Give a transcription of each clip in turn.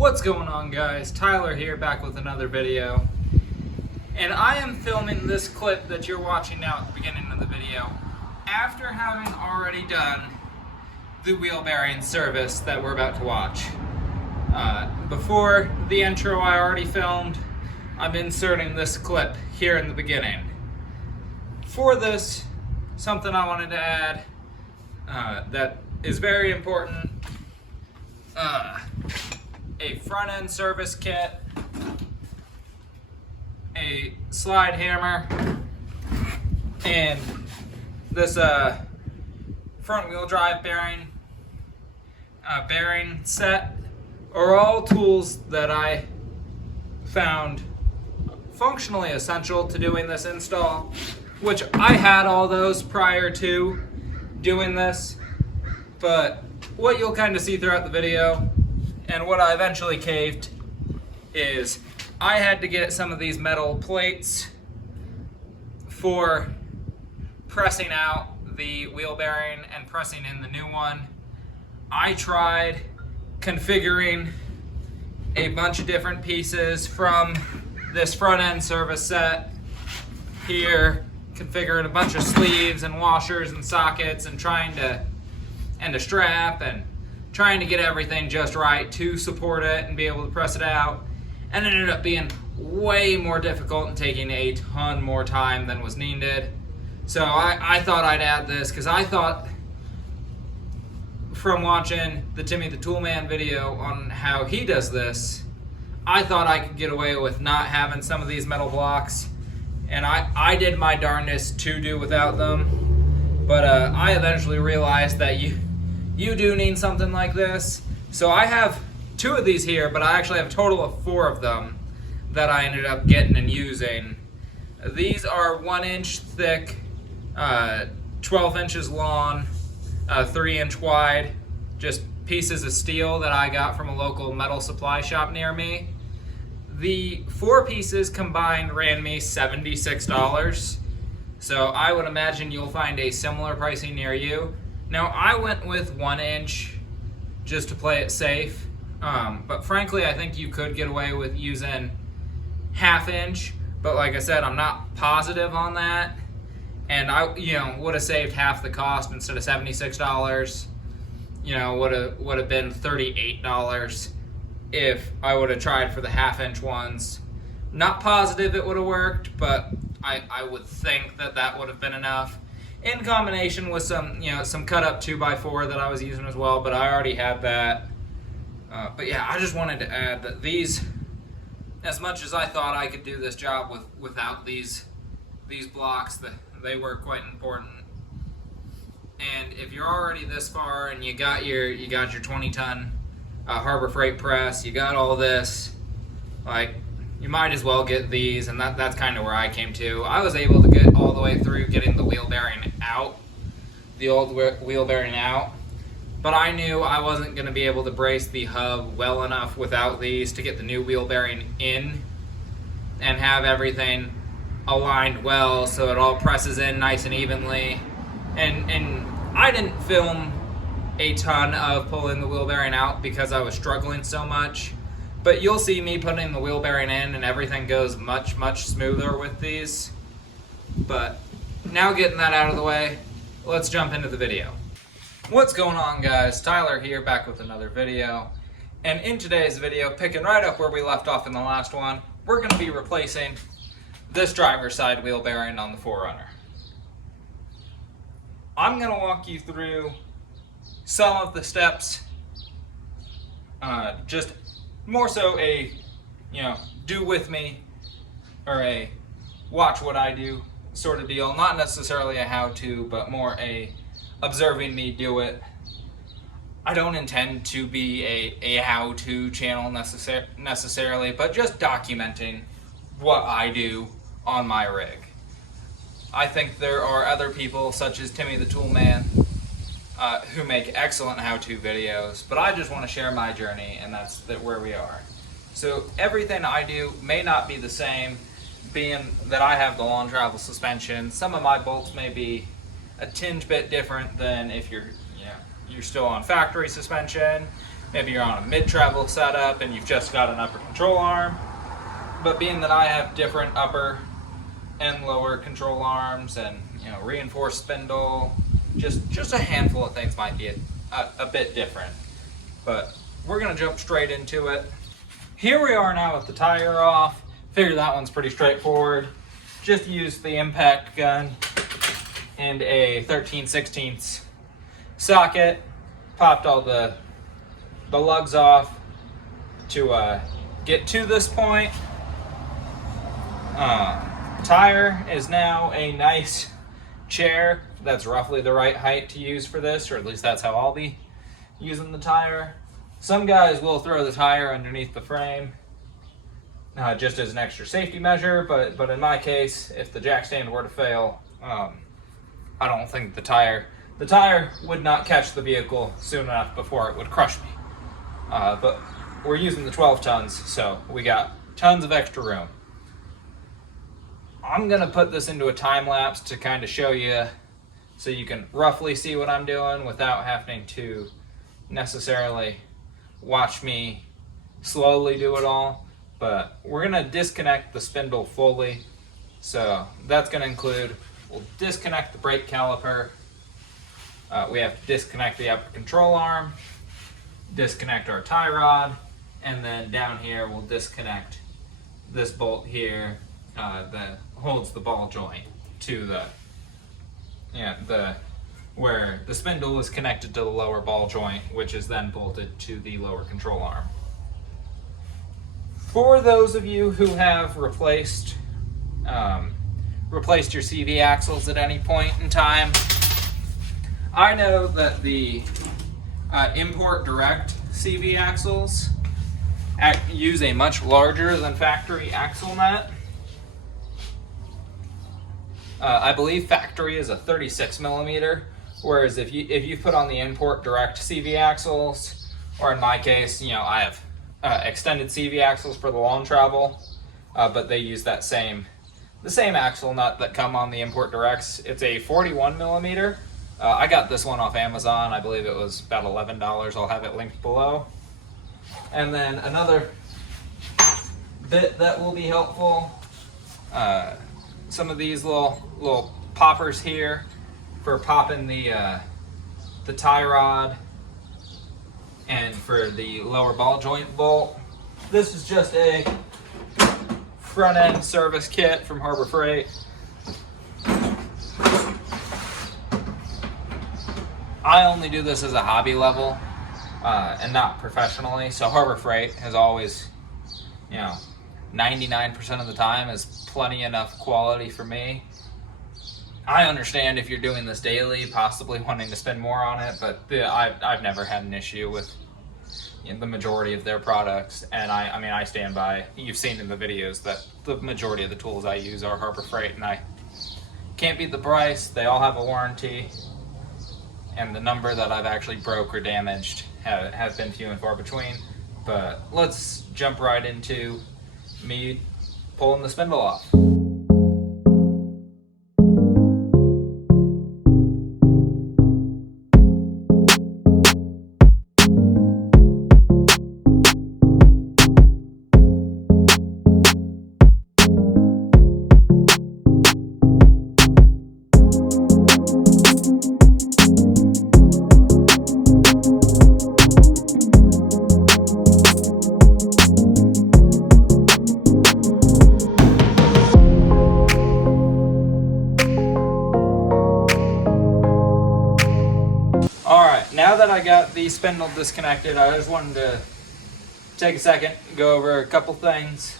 What's going on, guys? Tyler here, back with another video. And I am filming this clip that you're watching now at the beginning of the video after having already done the wheel bearing service that we're about to watch. Before the intro I already filmed, I'm inserting this clip here in the beginning. For this, something I wanted to add that is very important. A front end service kit, a slide hammer, and this front wheel drive bearing set are all tools that I found functionally essential to doing this install, which I had all those prior to doing this, but what you'll kind of see throughout the video and what I eventually caved is I had to get some of these metal plates for pressing out the wheel bearing and pressing in the new one. I tried configuring a bunch of different pieces from this front end service set here, configuring a bunch of sleeves and washers and sockets and and a strap and trying to get everything just right to support it and be able to press it out, and it ended up being way more difficult and taking a ton more time than was needed. So I thought I'd add this because I thought from watching the Timmy the Toolman video on how he does this, I thought I could get away with not having some of these metal blocks, and I did my darndest to do without them, but I eventually realized that you do need something like this. So I have 2 of these here, but I actually have a total of 4 of them that I ended up getting and using. These are 1-inch thick, 12 inches long, 3-inch wide, just pieces of steel that I got from a local metal supply shop near me. The 4 pieces combined ran me $76. So I would imagine you'll find a similar pricing near you. Now, I went with 1-inch just to play it safe, but frankly, I think you could get away with using 1/2-inch, but like I said, I'm not positive on that, and I would have saved half the cost. Instead of $76, would have been $38 if I would have tried for the 1/2-inch ones. Not positive it would have worked, but I would think that would have been enough, in combination with some cut up 2x4 that I was using as well, but I already had that. But yeah, I just wanted to add that these, as much as I thought I could do this job without these blocks, they were quite important. And if you're already this far and you got your 20-ton Harbor Freight press, you got all this, like, you might as well get these, and that's kind of where I came to. I was able to get all the way through getting the wheel bearing out, the old wheel bearing out, but I knew I wasn't going to be able to brace the hub well enough without these to get the new wheel bearing in and have everything aligned well so it all presses in nice and evenly. And I didn't film a ton of pulling the wheel bearing out because I was struggling so much. But you'll see me putting the wheel bearing in and everything goes much, much smoother with these. But now getting that out of the way, let's jump into the video. What's going on, guys? Tyler here, back with another video. And in today's video, picking right up where we left off in the last one, we're going to be replacing this driver's side wheel bearing on the 4runner. I'm going to walk you through some of the steps, just more so a, do with me, or a watch what I do sort of deal. Not necessarily a how-to, but more a observing me do it. I don't intend to be a how-to channel necessarily, but just documenting what I do on my rig. I think there are other people, such as Timmy the Toolman, who make excellent how-to videos, but I just want to share my journey, and that's where we are. So everything I do may not be the same, being that I have the long travel suspension. Some of my bolts may be a tinge bit different than if you're still on factory suspension. maybe you're on a mid-travel setup and you've just got an upper control arm. But being that I have different upper and lower control arms and reinforced spindle, just a handful of things might be a bit different. But we're gonna jump straight into it. Here we are now with the tire off. Figure that one's pretty straightforward. Just use the impact gun and a 13/16 socket. Popped all the lugs off to get to this point. Tire is now a nice chair that's roughly the right height to use for this, or at least that's how I'll be using the tire. Some guys will throw the tire underneath the frame just as an extra safety measure, but in my case, if the jack stand were to fail, I don't think the tire would not catch the vehicle soon enough before it would crush me. But we're using the 12 tons, so we got tons of extra room. I'm gonna put this into a time lapse to kind of show you so you can roughly see what I'm doing without having to necessarily watch me slowly do it all. But we're gonna disconnect the spindle fully. So that's gonna include, we'll disconnect the brake caliper. We have to disconnect the upper control arm, disconnect our tie rod, and then down here we'll disconnect this bolt here that holds the ball joint to where the spindle is connected to the lower ball joint, which is then bolted to the lower control arm. For those of you who have replaced your CV axles at any point in time, I know that the import direct CV axles use a much larger than factory axle nut. I believe factory is a 36 millimeter, whereas if you put on the import direct CV axles, or in my case, I have extended CV axles for the long travel, but they use the same axle nut that come on the import directs. It's a 41 millimeter. I got this one off Amazon. I believe it was about $11. I'll have it linked below. And then another bit that will be helpful, some of these little poppers here for popping the tie rod and for the lower ball joint bolt. This is just a front end service kit from Harbor Freight. I only do this as a hobby level and not professionally, so Harbor Freight has always, 99% of the time is plenty enough quality for me. I understand if you're doing this daily, possibly wanting to spend more on it, but I've never had an issue with the majority of their products, and I stand by. You've seen in the videos that the majority of the tools I use are Harbor Freight, and I can't beat the price. They all have a warranty, and the number that I've actually broke or damaged has been few and far between. But let's jump right into me pulling the spindle off. Now that I got the spindle disconnected, I just wanted to take a second, go over a couple things.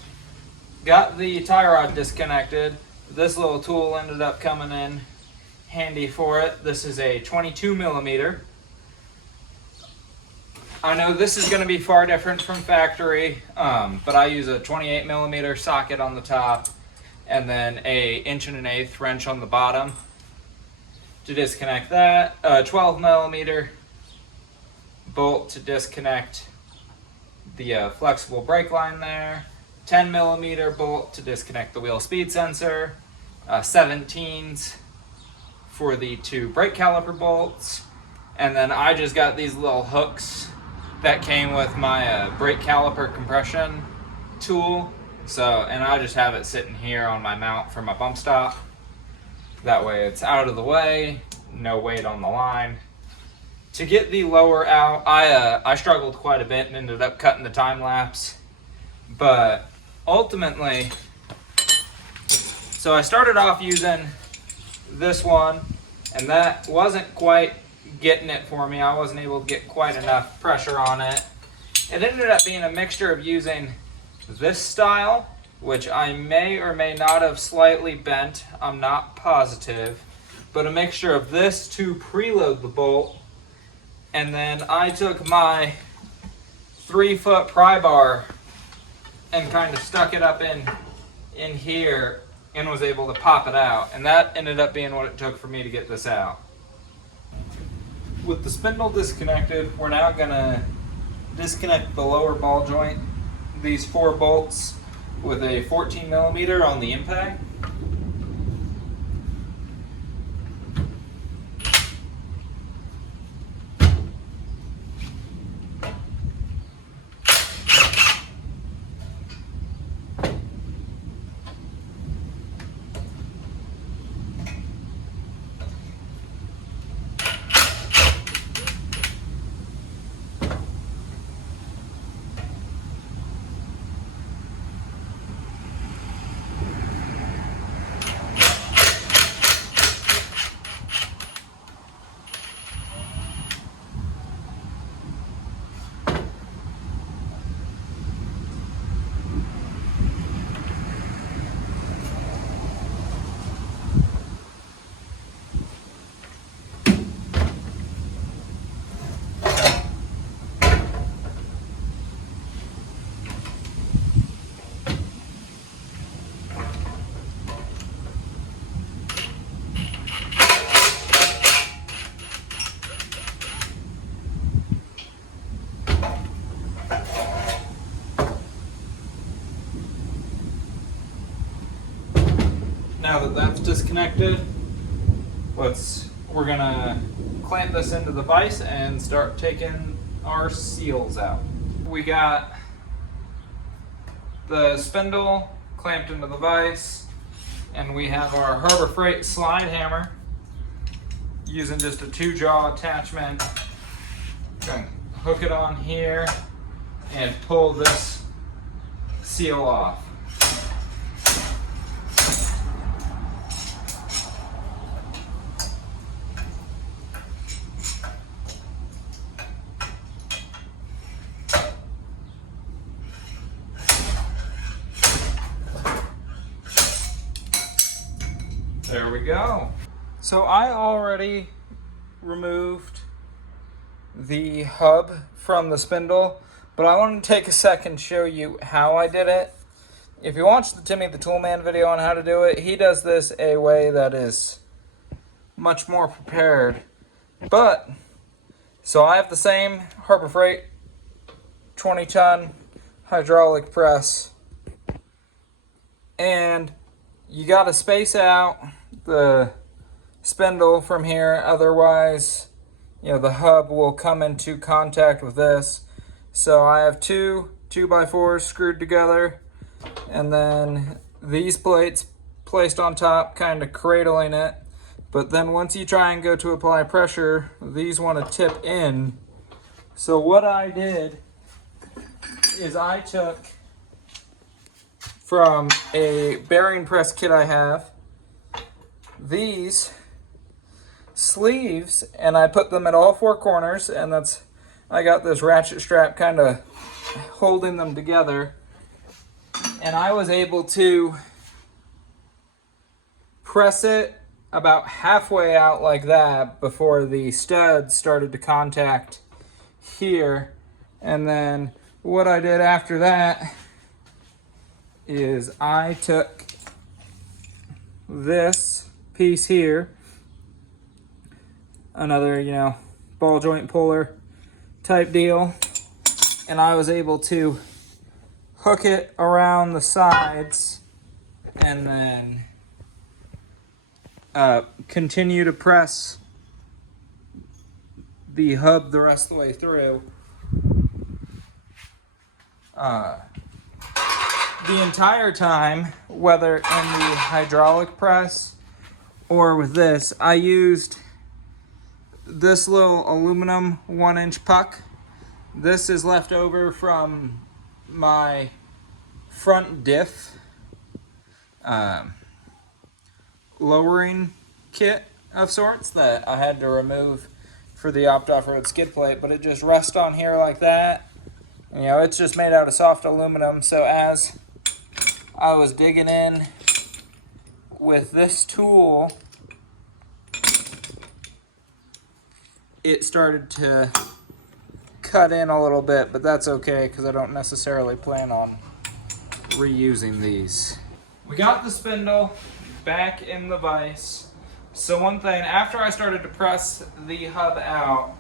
Got the tie rod disconnected. This little tool ended up coming in handy for it. This is a 22 millimeter. I know this is going to be far different from factory, but I use a 28 millimeter socket on the top and then a 1.1/8" wrench on the bottom to disconnect that. 12 millimeter bolt to disconnect the flexible brake line there. 10 millimeter bolt to disconnect the wheel speed sensor. 17s for the two brake caliper bolts. And then I just got these little hooks that came with my brake caliper compression tool. So, and I just have it sitting here on my mount for my bump stop. That way it's out of the way, no weight on the line. To get the lower out, I struggled quite a bit and ended up cutting the time lapse. But ultimately, so I started off using this one, and that wasn't quite getting it for me. I wasn't able to get quite enough pressure on it. It ended up being a mixture of using this style, which I may or may not have slightly bent, I'm not positive, but a mixture of this to preload the bolt. And then I took my 3-foot pry bar and kind of stuck it up in here and was able to pop it out. And that ended up being what it took for me to get this out. With the spindle disconnected, we're now gonna disconnect the lower ball joint, these 4 bolts, with a 14mm on the impact. Now that that's disconnected, we're gonna clamp this into the vise and start taking our seals out. We got the spindle clamped into the vise, and we have our Harbor Freight slide hammer using just a 2-jaw attachment. Gonna hook it on here and pull this seal off. There we go. So I already removed the hub from the spindle, but I want to take a second to show you how I did it. If you watch the Timmy the Toolman video on how to do it, he does this a way that is much more prepared. But, so I have the same Harbor Freight 20-ton hydraulic press, and you got to space out the spindle from here, otherwise, you know, the hub will come into contact with this. So I have 2 2x4s screwed together, and then these plates placed on top, kind of cradling it. But then once you try and go to apply pressure, these want to tip in. So what I did is I took from a bearing press kit I have these sleeves, and I put them at all 4 corners, and I got this ratchet strap kind of holding them together, and I was able to press it about halfway out like that before the studs started to contact here. And then what I did after that is I took this piece here, another, you know, ball joint puller type deal, and I was able to hook it around the sides and then continue to press the hub the rest of the way through. The entire time, whether in the hydraulic press or with this, I used this little aluminum 1-inch puck. This is left over from my front diff lowering kit of sorts that I had to remove for the off-road skid plate, but it just rests on here like that. You know, it's just made out of soft aluminum, so as I was digging in with this tool, it started to cut in a little bit, but that's okay because I don't necessarily plan on reusing these. We got the spindle back in the vise. So one thing, after I started to press the hub out,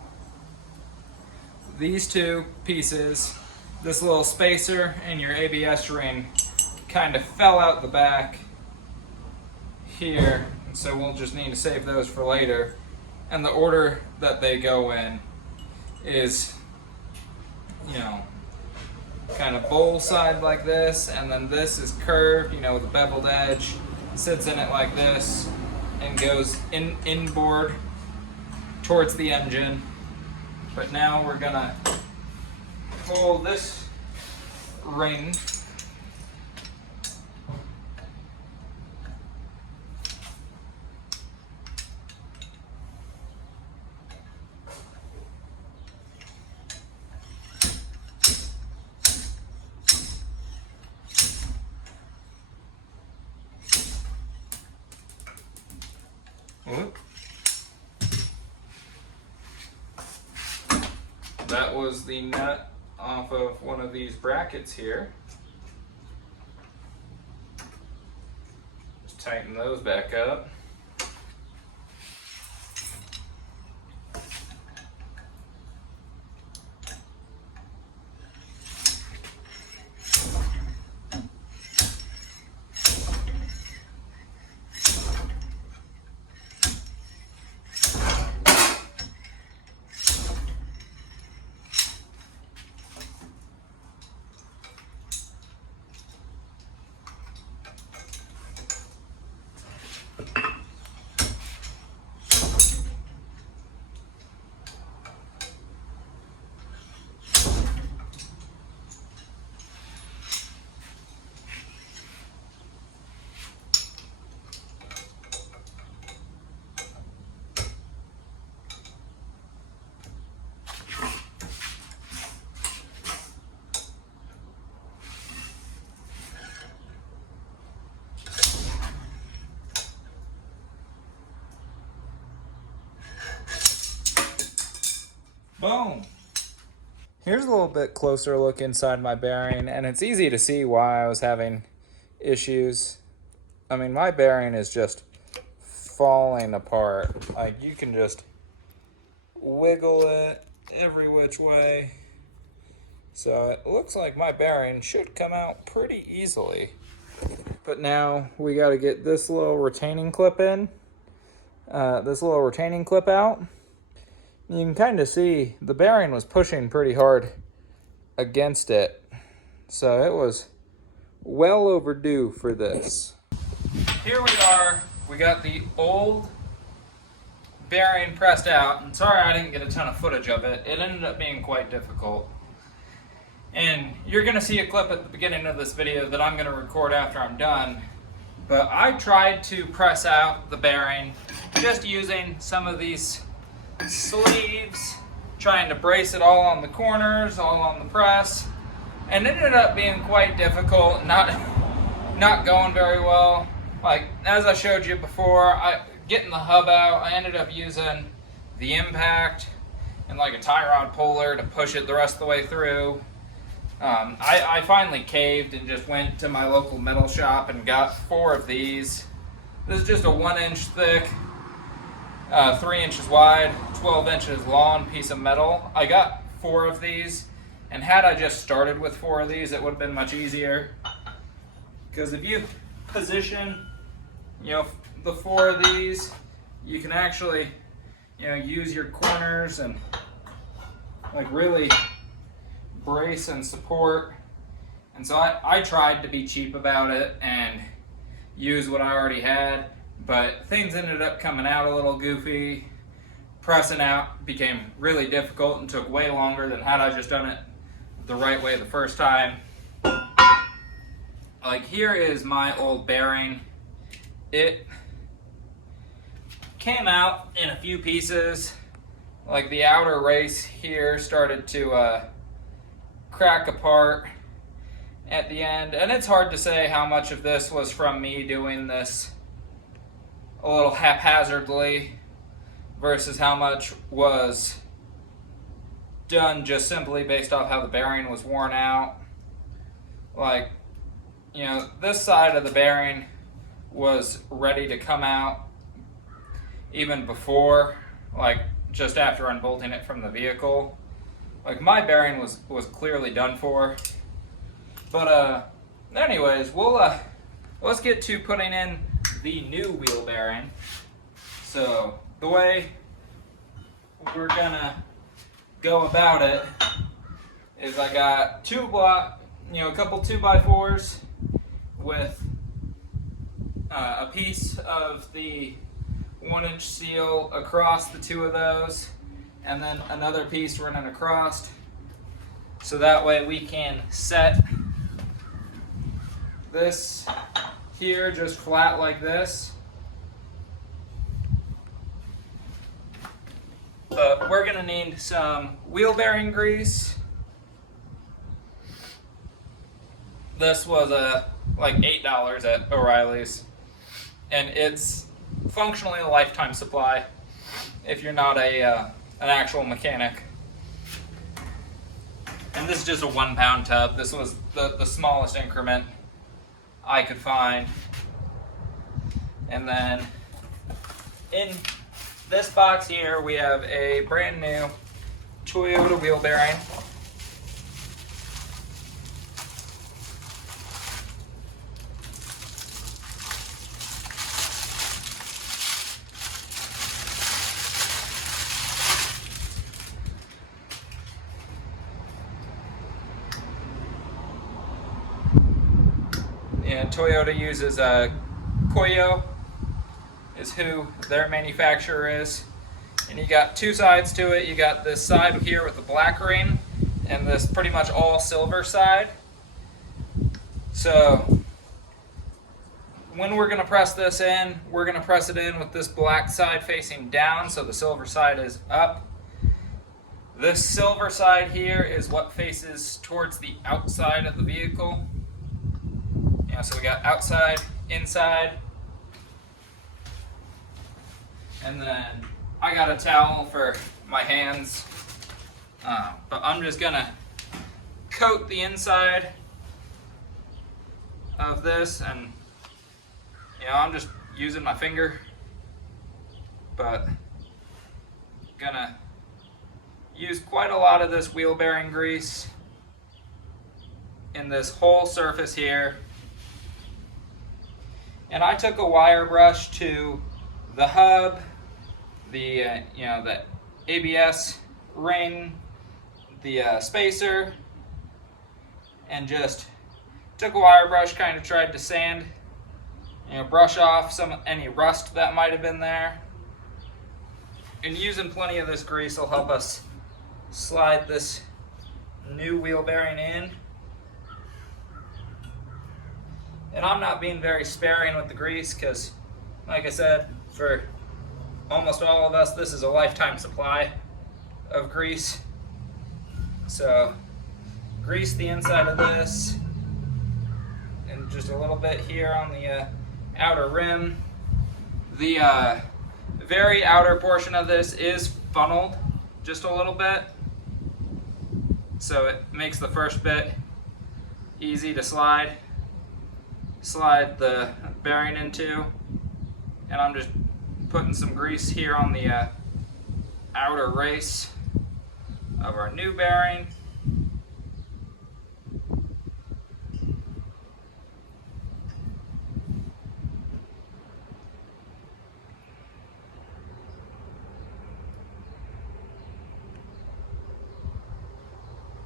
these two pieces, this little spacer and your ABS ring, kind of fell out the back here, so we'll just need to save those for later. And the order that they go in is, you know, kind of bowl side like this, and then this is curved, you know, with a beveled edge, sits in it like this, and goes inboard towards the engine. But now we're gonna pull this ring That was the nut off of one of these brackets here. Just tighten those back up. Boom! Here's a little bit closer look inside my bearing, and it's easy to see why I was having issues. I mean, my bearing is just falling apart. Like, you can just wiggle it every which way. So it looks like my bearing should come out pretty easily. But now we got to get this little retaining clip in. This little retaining clip out. You can kind of see the bearing was pushing pretty hard against it. So it was well overdue for this. Here we are. We got the old bearing pressed out. And sorry I didn't get a ton of footage of it. It ended up being quite difficult. And you're going to see a clip at the beginning of this video that I'm going to record after I'm done. But I tried to press out the bearing just using some of these sleeves, trying to brace it all on the corners, all on the press, and it ended up being quite difficult, not going very well. Like, as I showed you before, getting the hub out, I ended up using the impact and like a tie rod puller to push it the rest of the way through. I finally caved and just went to my local metal shop and got 4 of these. This is just a 1-inch thick, 3 inches wide, 12 inches long piece of metal. I got 4 of these, and had I just started with 4 of these, it would have been much easier. Because if you position, you know, the 4 of these, you can actually, you know, use your corners and like really brace and support And so I tried to be cheap about it and use what I already had, but things ended up coming out a little goofy. Pressing out became really difficult and took way longer than had I just done it the right way the first time. Like, here is my old bearing. It came out in a few pieces. Like, the outer race here started to crack apart at the end, and it's hard to say how much of this was from me doing this a little haphazardly versus how much was done just simply based off how the bearing was worn out. Like, you know, this side of the bearing was ready to come out even before, like, just after unbolting it from the vehicle. Like, my bearing was clearly done for. But anyways, let's get to putting in the new wheel bearing. So the way we're gonna go about it is I got a couple 2x4s with a piece of the 1-inch seal across the two of those, and then another piece running across, so that way we can set this here just flat like this. But we're gonna need some wheel bearing grease. This was like $8 at O'Reilly's, and it's functionally a lifetime supply if you're not an actual mechanic. And this is just a 1 pound tub. This was the smallest increment I could find. And then in this box here, we have a brand new Toyota wheel bearing. And Toyota uses Koyo, is who their manufacturer is. And you got two sides to it. You got this side here with the black ring and this pretty much all silver side. So when we're going to press this in, we're going to press it in with this black side facing down, so the silver side is up. This silver side here is what faces towards the outside of the vehicle. So we got outside, inside, and then I got a towel for my hands, but I'm just gonna coat the inside of this, and I'm just using my finger, but gonna use quite a lot of this wheel bearing grease in this whole surface here. And I took a wire brush to the hub, the the ABS ring, the spacer, and just took a wire brush, kind of tried to sand, brush off any rust that might have been there. And using plenty of this grease will help us slide this new wheel bearing in. And I'm not being very sparing with the grease because, like I said, for almost all of us, this is a lifetime supply of grease. So, grease the inside of this, and just a little bit here on the outer rim. The very outer portion of this is funneled just a little bit, so it makes the first bit easy to slide the bearing into. And I'm just putting some grease here on the outer race of our new bearing.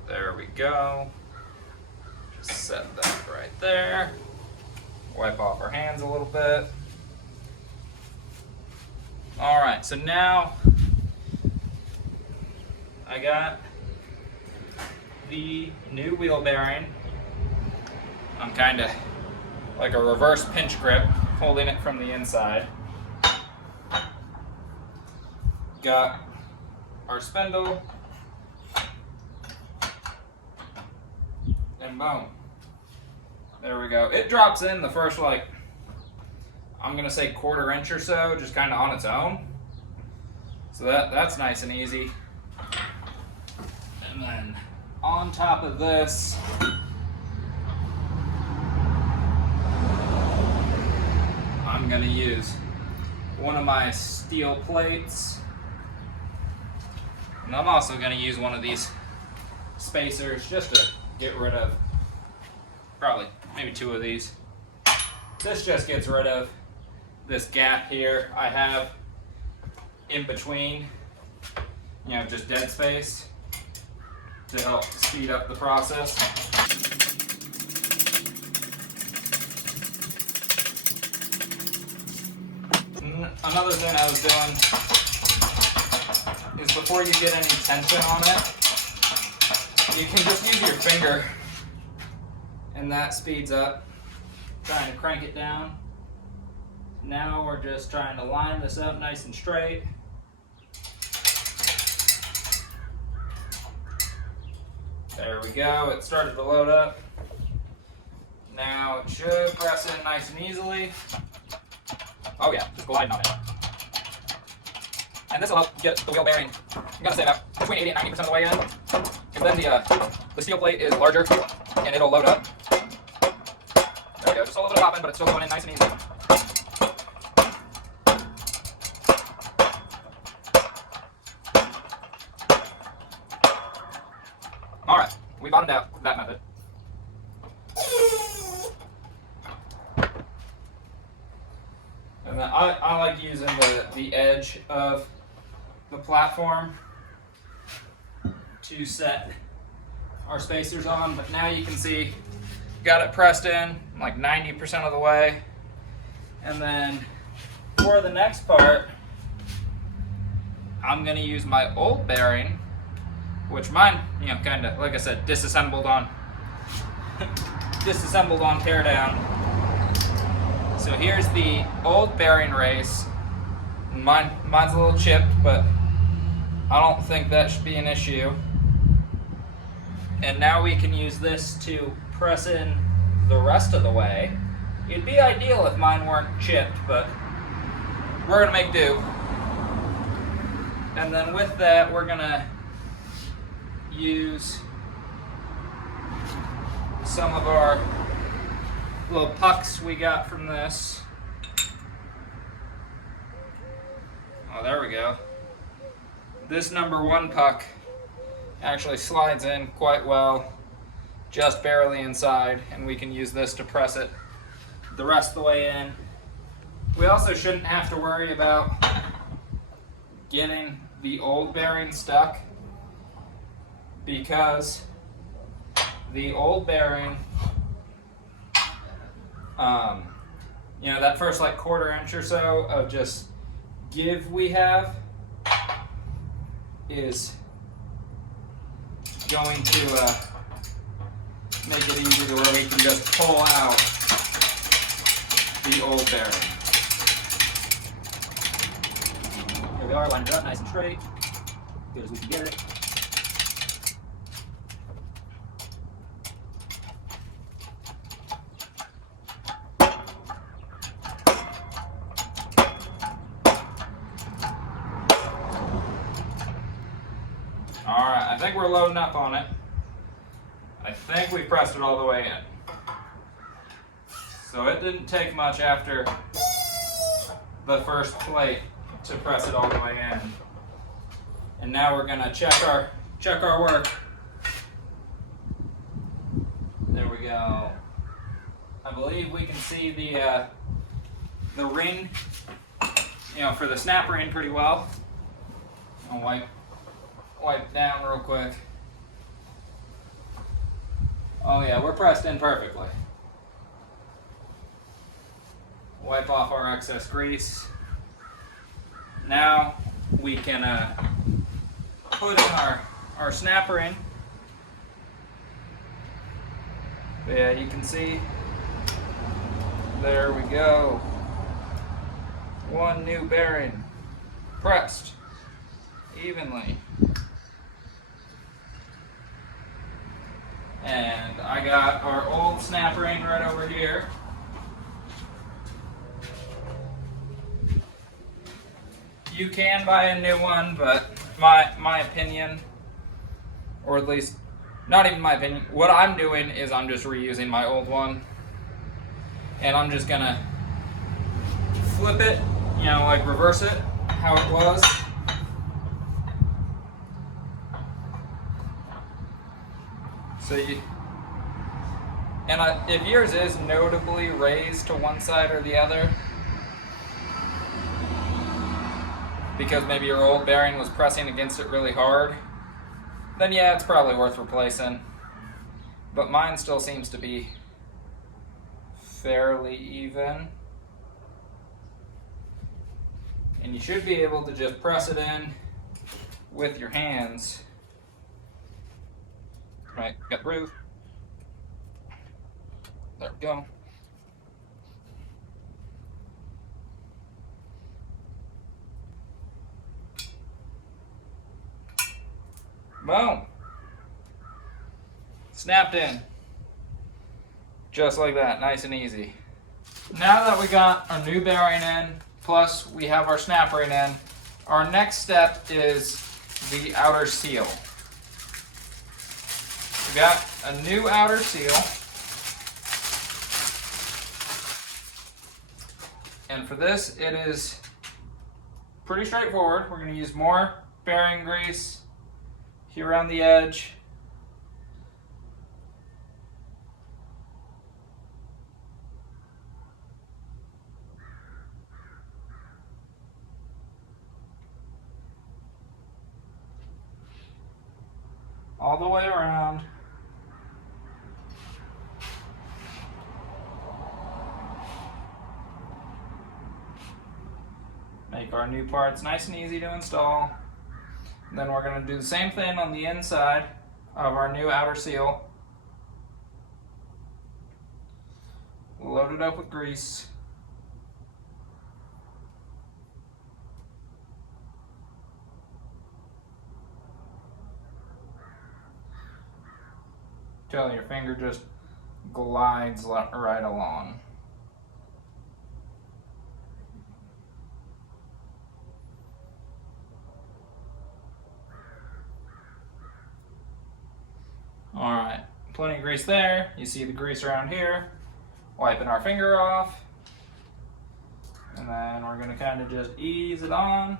There we go. Just set that right there. Wipe off our hands a little bit. All right, so now I got the new wheel bearing. I'm kind of like a reverse pinch grip, holding it from the inside. Got our spindle, and boom. There we go. It drops in the first, like, I'm gonna say 1/4 inch or so, just kind of on its own. So that's nice and easy. And then on top of this, I'm gonna use one of my steel plates. And I'm also gonna use one of these spacers just to get rid of probably maybe 2 of these. This just gets rid of this gap here I have in between, you know, just dead space to help speed up the process. Another thing I was doing is before you get any tension on it, you can just use your finger and that speeds up. Trying to crank it down. Now we're just trying to line this up nice and straight. There we go, it started to load up. Now it should press in nice and easily. Oh yeah, just gliding on it. And this will help get the wheel bearing, I'm gonna say about between 80 and 90% of the way in. Because then the steel plate is larger and it'll load up. There we go, just a little bit of popping, but it's still going in nice and easy. Alright, we bottomed out that method. And then I like using the edge of the platform to set our spacers on, but now you can see got it pressed in like 90% of the way. And then for the next part, I'm gonna use my old bearing, which mine, you know, kind of, like I said, disassembled on teardown. So here's the old bearing race. Mine's a little chipped, but I don't think that should be an issue. And now we can use this to press in the rest of the way. It'd be ideal if mine weren't chipped, but we're gonna make do. And then with that, we're gonna use some of our little pucks we got from this. Oh, there we go. This #1 puck actually slides in quite well, just barely inside, and we can use this to press it the rest of the way in. We also shouldn't have to worry about getting the old bearing stuck, because the old bearing, you know, that first like 1/4 inch or so of just give we have is going to make it easy to where we can just pull out the old bearing. Here we are, lined it up nice and straight, good as we can get it. Alright, I think we're loading up on it. I think we pressed it all the way in. So it didn't take much after the first plate to press it all the way in. And now we're gonna check our work. There we go. I believe we can see the ring, you know, for the snap ring pretty well. I'll wipe down real quick. Oh yeah, we're pressed in perfectly. Wipe off our excess grease. Now we can put in our snapper in. But yeah, you can see, there we go. One new bearing, pressed evenly. And I got our old snap ring right over here. You can buy a new one, but my opinion, or at least not even my opinion, what I'm doing is I'm just reusing my old one. And I'm just gonna flip it, you know, like reverse it, how it was. So you, and if yours is notably raised to one side or the other, because maybe your old bearing was pressing against it really hard, then yeah, it's probably worth replacing. But mine still seems to be fairly even. And you should be able to just press it in with your hands. Right, got the groove. There we go. Boom. Snapped in. Just like that, nice and easy. Now that we got our new bearing in, plus we have our snap ring in, our next step is the outer seal. We got a new outer seal. And for this, it is pretty straightforward. We're going to use more bearing grease here around the edge. All the way around. Make our new parts nice and easy to install. And then we're going to do the same thing on the inside of our new outer seal. Load it up with grease. Till your finger just glides right along. Alright, plenty of grease there. You see the grease around here. Wiping our finger off. And then we're going to kind of just ease it on.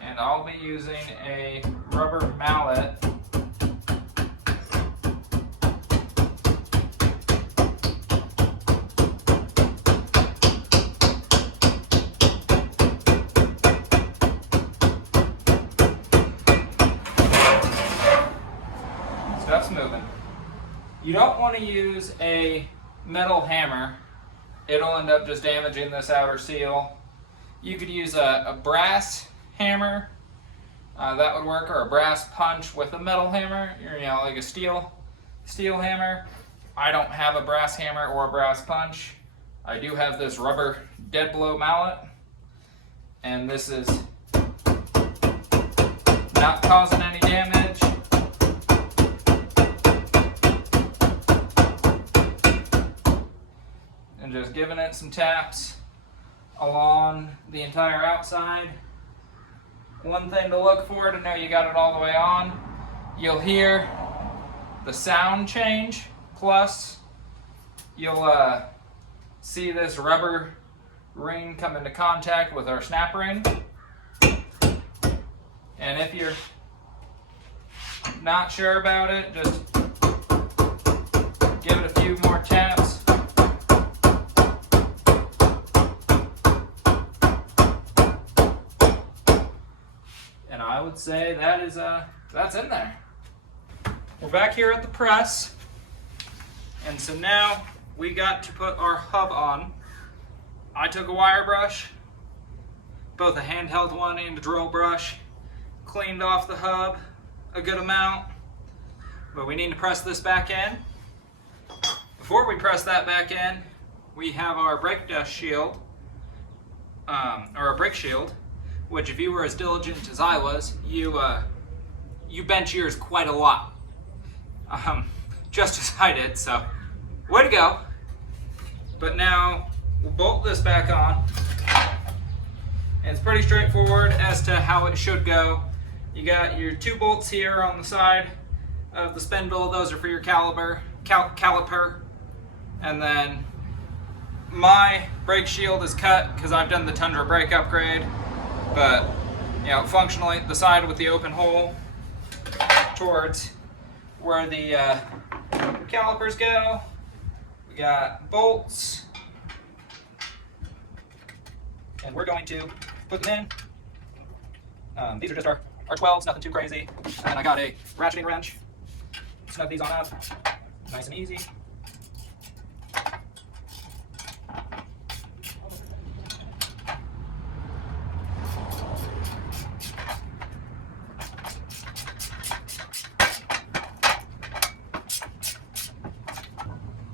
And I'll be using a rubber mallet. Stuff's moving. You don't want to use a metal hammer. It'll end up just damaging this outer seal. You could use a brass hammer, that would work, or a brass punch with a metal hammer, you know, like a steel hammer. I don't have a brass hammer or a brass punch. I do have this rubber dead blow mallet, and this is not causing any damage. And just giving it some taps along the entire outside. One thing to look for to know you got it all the way on, you'll hear the sound change, plus you'll see this rubber ring come into contact with our snap ring. And if you're not sure about it, just give it a few more taps. would say that is that's in there. We're back here at the press, and so now we got to put our hub on. I took a wire brush, both a handheld one and a drill brush, cleaned off the hub a good amount, but we need to press this back in. Before we press that back in, we have our brake dust shield, or a brake shield, which if you were as diligent as I was, you bent yours quite a lot. Just as I did, so way to go. But now we'll bolt this back on. And it's pretty straightforward as to how it should go. You got your 2 bolts here on the side of the spindle. Those are for your caliper. And then my brake shield is cut because I've done the Tundra brake upgrade. But you know, functionally, the side with the open hole towards where the calipers go. We got bolts, and we're going to put them in. These are just our 12s, nothing too crazy. And I got a ratcheting wrench. Snug these on up, nice and easy.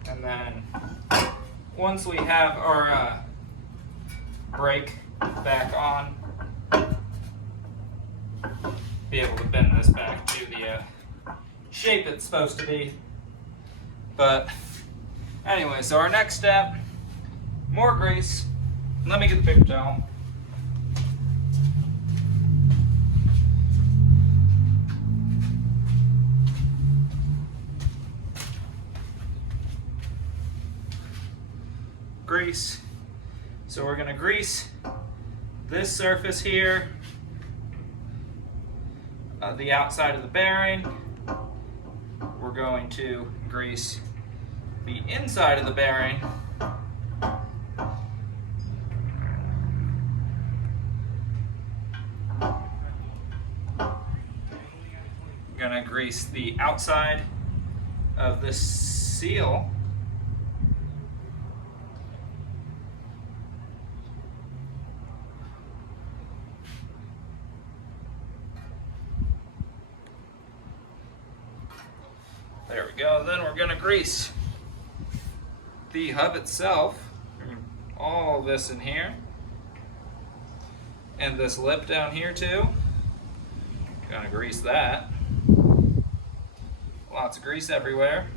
And then once we have our brake back on, be able to bend this back to the shape it's supposed to be. But anyway, so our next step, more grease. Let me get the paper towel. Grease. So we're going to grease this surface here, the outside of the bearing. We're going to grease the inside of the bearing. We're going to grease the outside of this seal. There we go. Then we're going to grease the hub itself. All this in here. And this lip down here too. Going to grease that. Lots of grease everywhere.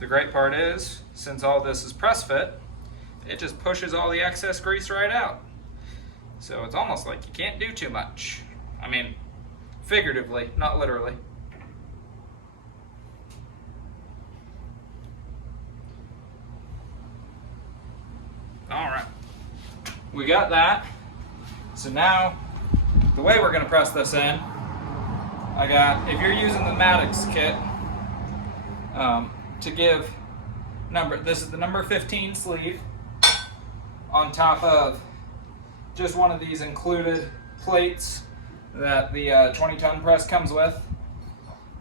The great part is, since all this is press fit, it just pushes all the excess grease right out. So it's almost like you can't do too much. I mean, figuratively, not literally. All right, we got that. So now, the way we're gonna press this in, I got, if you're using the Maddox kit, to give this is the number 15 sleeve on top of just one of these included plates that the 20-ton press comes with.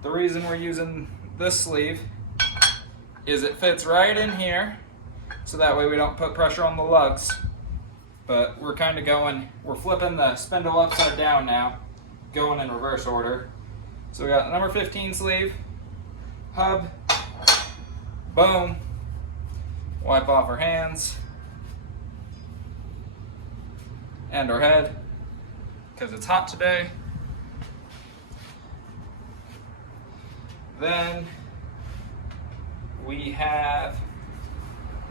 The reason we're using this sleeve is it fits right in here, so that way we don't put pressure on the lugs. But we're kind of we're flipping the spindle upside down now, going in reverse order. So we got the number 15 sleeve, hub, boom, wipe off our hands and our head because it's hot today. Then we're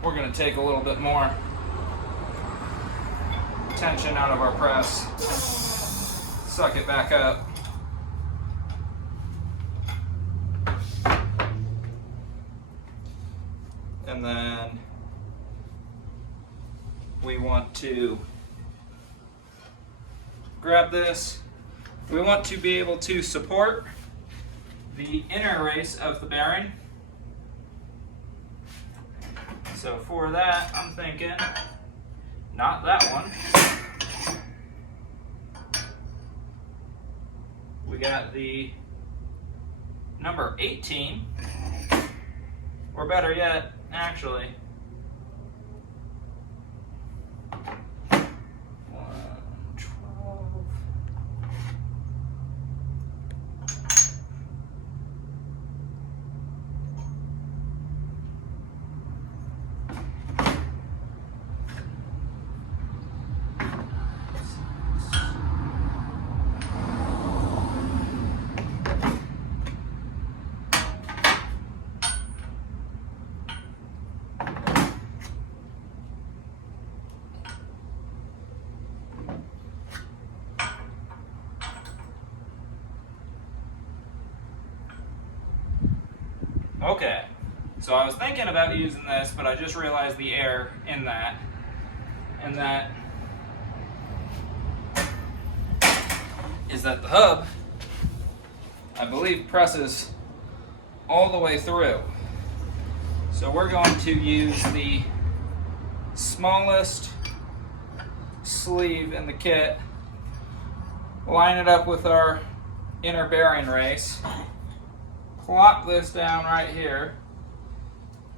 going to take a little bit more tension out of our press, suck it back up. And then we want to grab this. We want to be able to support the inner race of the bearing. So for that, I'm thinking not that one. We got the number 18, or better yet, actually, 112. Okay, so I was thinking about using this, but I just realized the error in that, is that the hub, I believe, presses all the way through. So we're going to use the smallest sleeve in the kit, line it up with our inner bearing race, plop this down right here,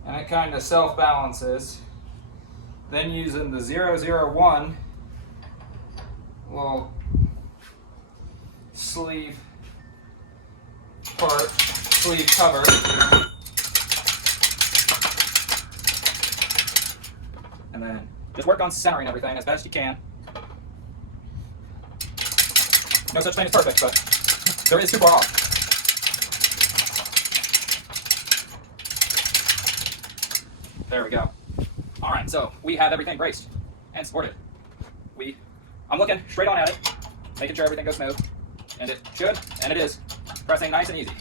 and it kind of self-balances. Then using the 001 little sleeve cover, and then just work on centering everything as best you can. No such thing as perfect, but there is too far off. There we go. All right, so we have everything braced and supported. I'm looking straight on at it, making sure everything goes smooth, and it should, and it is, pressing nice and easy.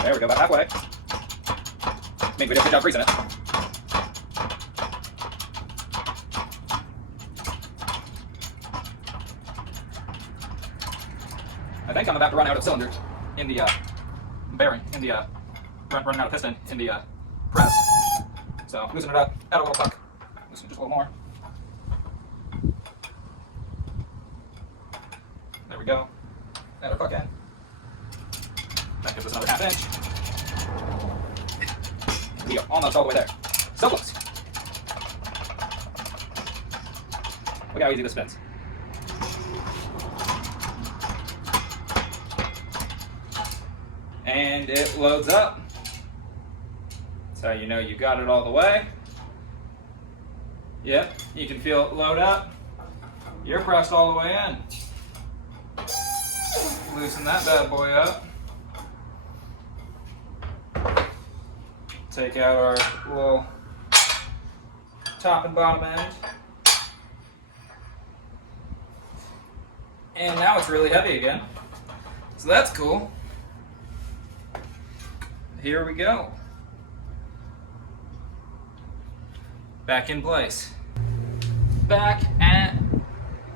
There we go, about halfway. I mean, we did a good job greasing it. I think I'm about to run out of cylinders in the bearing, in the running out of piston in the press. So loosen it up, add a little puck, loosen it just a little more. There we go. Add our puck in. That gives us another ½ inch. We go almost all the way there. So close. Look how easy this spins. And it loads up. So you know you got it all the way. Yep, you can feel it load up. You're pressed all the way in. Loosen that bad boy up. Take out our little top and bottom end. And now it's really heavy again. So that's cool. Here we go. Back in place. Back at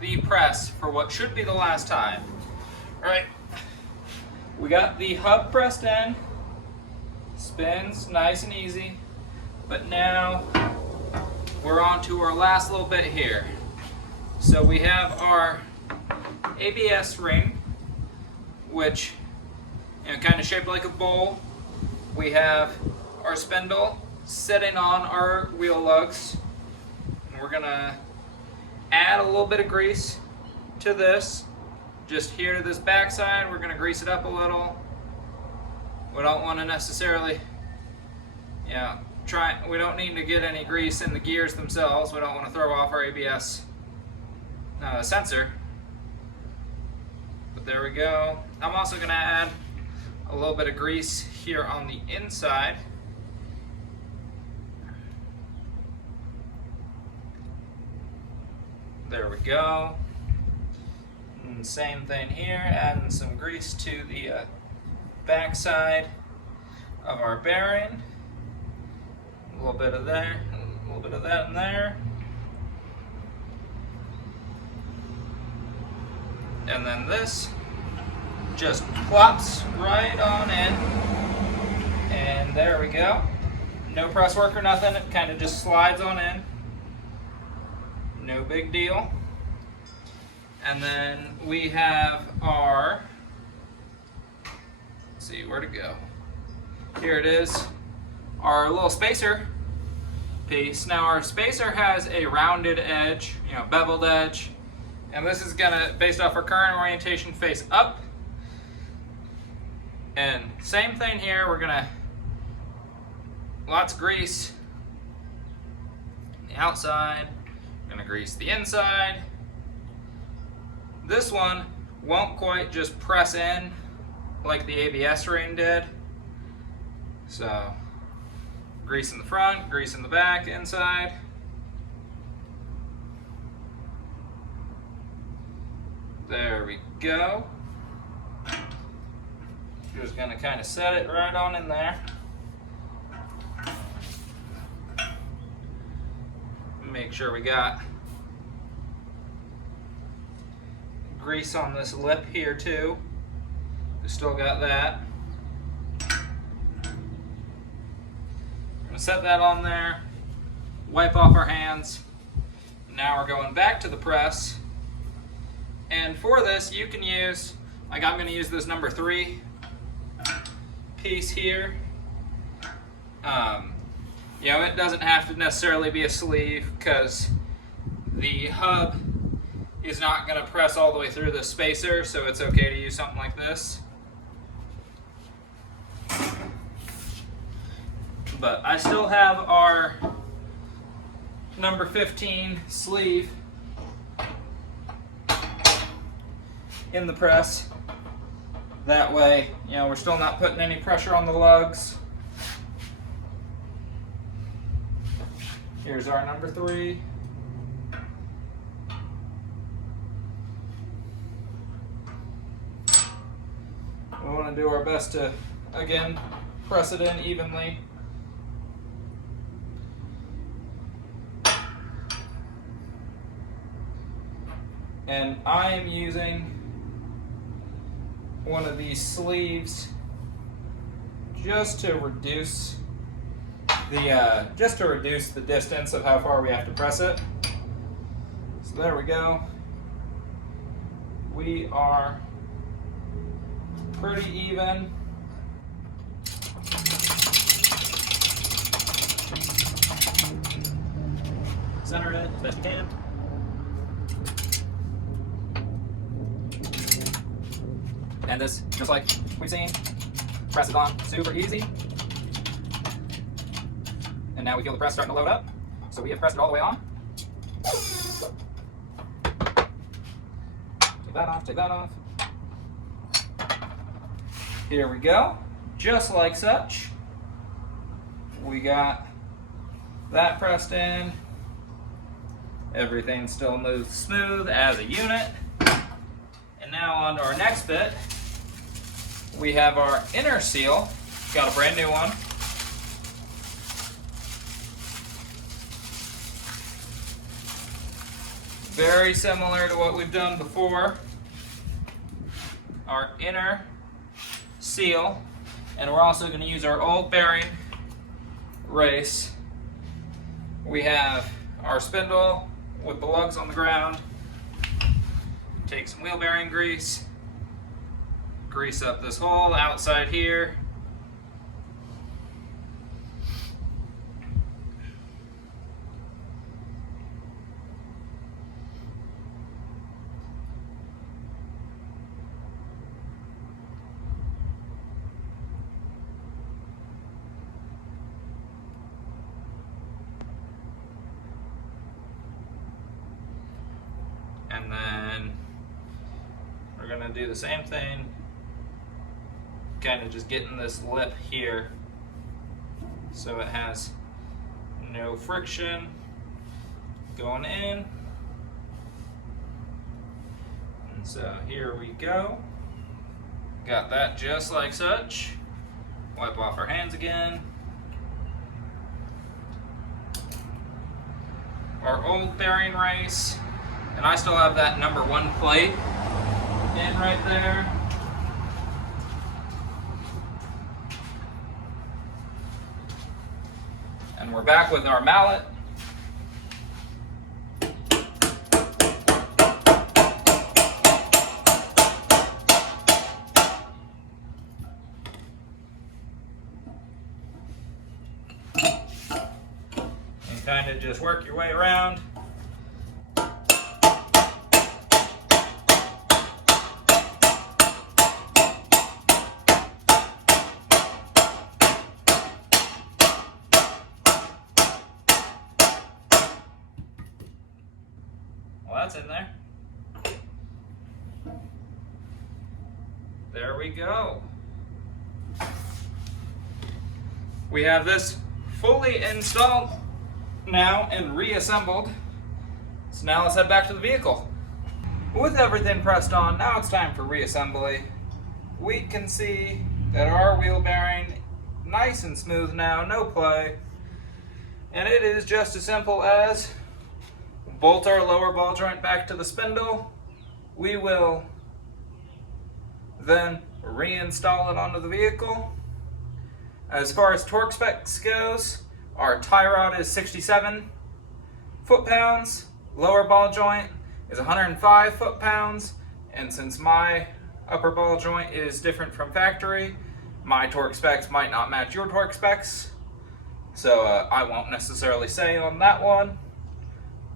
the press for what should be the last time. All right, we got the hub pressed in. Spins nice and easy. But now we're on to our last little bit here. So we have our ABS ring, which kind of shaped like a bowl. We have our spindle sitting on our wheel lugs. And we're gonna add a little bit of grease to this. Just here to this backside, we're gonna grease it up a little. We don't want to necessarily, we don't need to get any grease in the gears themselves. We don't want to throw off our ABS sensor. But there we go. I'm also gonna add a little bit of grease here on the inside. There we go. And same thing here, adding some grease to the backside of our bearing. A little bit of there, a little bit of that in there. And then this just plops right on in. And there we go. No press work or nothing, it kind of just slides on in. No big deal. And then we have our, let's see, where'd it go? Here it is, our little spacer piece. Now our spacer has a rounded edge, beveled edge, and this is gonna, based off our current orientation, face up. And same thing here, we're gonna, lots of grease on the outside, we're gonna grease the inside. This one won't quite just press in like the ABS ring did. So, grease in the front, grease in the back, inside. There we go. Just gonna kind of set it right on in there. Make sure we got grease on this lip here too. We still got that. We're gonna set that on there, wipe off our hands. Now we're going back to the press. And for this, you can use, like I'm gonna use this number 3 piece here. It doesn't have to necessarily be a sleeve because the hub is not going to press all the way through the spacer, so it's okay to use something like this. But I still have our number 15 sleeve in the press. That way, we're still not putting any pressure on the lugs. Here's our number 3. We want to do our best to, again, press it in evenly. And I am using one of these sleeves just to reduce the distance of how far we have to press it. So there we go. We are pretty even. Center it as best we can. And this, just like we've seen, press it on super easy. And now we feel the press starting to load up. So we have pressed it all the way on. Take that off, take that off. Here we go, just like such. We got that pressed in. Everything still moves smooth as a unit. And now on to our next bit. We have our inner seal. Got a brand new one. Very similar to what we've done before. Our inner seal, and we're also going to use our old bearing race. We have our spindle with the lugs on the ground. Take some wheel bearing grease, grease up this hole outside here. And then we're going to do the same thing, kind of just getting this lip here so it has no friction going in. And so here we go. Got that just like such. Wipe off our hands again. Our old bearing race. And I still have that number 1 plate in right there. And we're back with our mallet. And kind of just work your way around. Well, that's in there. There we go. We have this fully installed now and reassembled. So now let's head back to the vehicle. With everything pressed on, now it's time for reassembly. We can see that our wheel bearing, nice and smooth now, no play. And it is just as simple as bolt our lower ball joint back to the spindle. We will then reinstall it onto the vehicle. As far as torque specs goes, our tie rod is 67 foot-pounds, lower ball joint is 105 foot-pounds, and since my upper ball joint is different from factory, my torque specs might not match your torque specs, so I won't necessarily say on that one.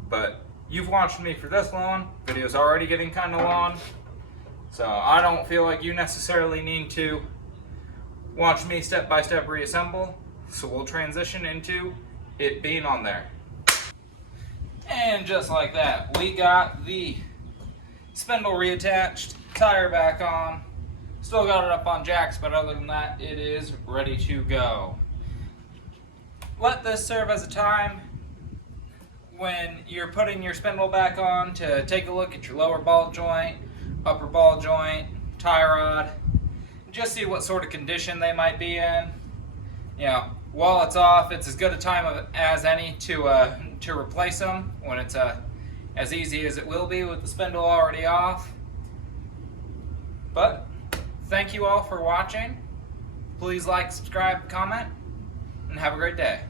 But you've watched me for this long, video's already getting kind of long, so I don't feel like you necessarily need to watch me step by step reassemble, so we'll transition into it being on there. And just like that, we got the spindle reattached, tire back on, still got it up on jacks, but other than that, it is ready to go. Let this serve as a time when you're putting your spindle back on to take a look at your lower ball joint, upper ball joint, tie rod, just see what sort of condition they might be in. You know, while it's off, it's as good a time as any to replace them when it's as easy as it will be with the spindle already off. But thank you all for watching. Please like, subscribe, comment, and have a great day.